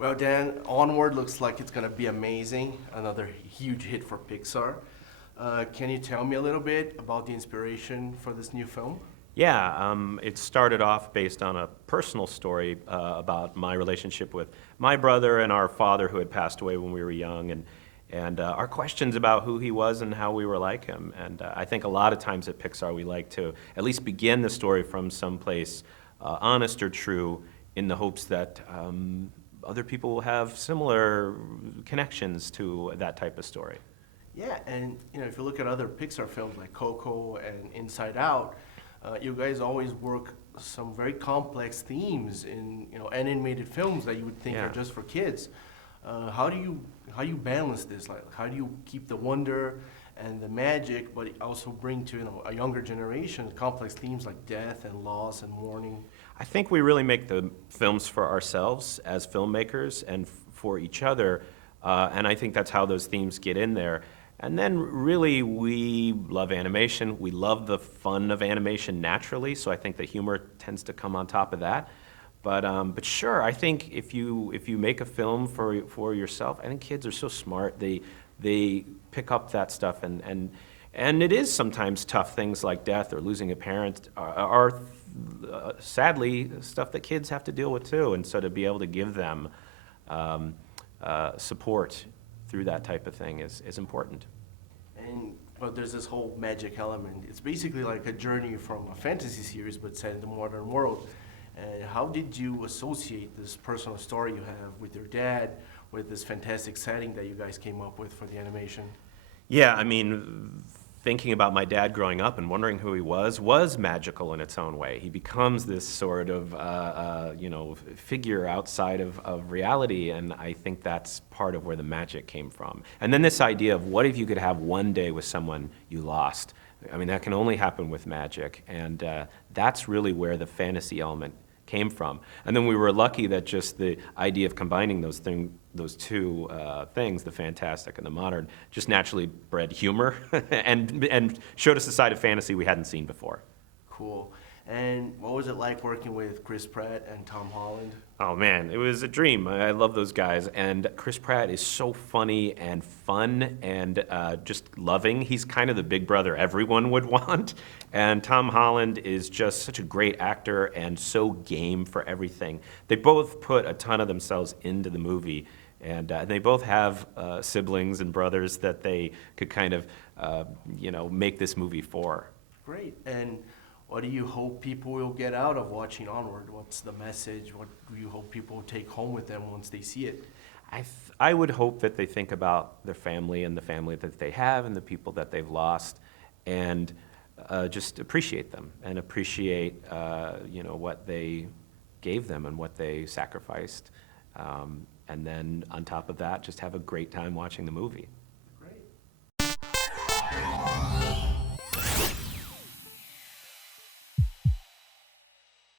Well, Dan, Onward looks like it's going to be amazing. Another huge hit for Pixar. Can you tell me a little bit about the inspiration for this new film? Yeah, it started off based on a personal story about my relationship with my brother and our father who had passed away when we were young, and our questions about who he was and how we were like him. And I think a lot of times at Pixar we like to at least begin the story from someplace honest or true in the hopes that other people will have similar connections to that type of story. Yeah, and if you look at other Pixar films like Coco and Inside Out, you guys always work some very complex themes in animated films that you would think Yeah. are just for kids. How do you balance this? Like, how do you keep the wonder and the magic, but also bring to a younger generation complex themes like death and loss and mourning? I think we really make the films for ourselves as filmmakers and for each other, and I think that's how those themes get in there. And then really we love animation. We love the fun of animation naturally, so I think the humor tends to come on top of that. But sure, I think if you make a film for yourself, I think kids are so smart. They pick up that stuff, and it is sometimes tough. Things like death or losing a parent are sadly stuff that kids have to deal with too. And so to be able to give them support through that type of thing is important. But there's this whole magic element. It's basically like a journey from a fantasy series, but set in the modern world. And how did you associate this personal story you have with your dad with this fantastic setting that you guys came up with for the animation? Yeah, I mean, thinking about my dad growing up and wondering who he was magical in its own way. He becomes this sort of, figure outside of reality, and I think that's part of where the magic came from. And then this idea of what if you could have one day with someone you lost? I mean, that can only happen with magic, and that's really where the fantasy element came from. And then we were lucky that just the idea of combining those two things, the fantastic and the modern, just naturally bred humor and showed us a side of fantasy we hadn't seen before. Cool. And what was it like working with Chris Pratt and Tom Holland? Oh man, it was a dream. I love those guys. And Chris Pratt is so funny and fun and just loving. He's kind of the big brother everyone would want. And Tom Holland is just such a great actor and so game for everything. They both put a ton of themselves into the movie. And they both have siblings and brothers that they could kind of, make this movie for. Great. And what do you hope people will get out of watching Onward? What's the message? What do you hope people will take home with them once they see it? I would hope that they think about their family and the family that they have and the people that they've lost, and just appreciate them and appreciate what they gave them and what they sacrificed. And then on top of that, just have a great time watching the movie.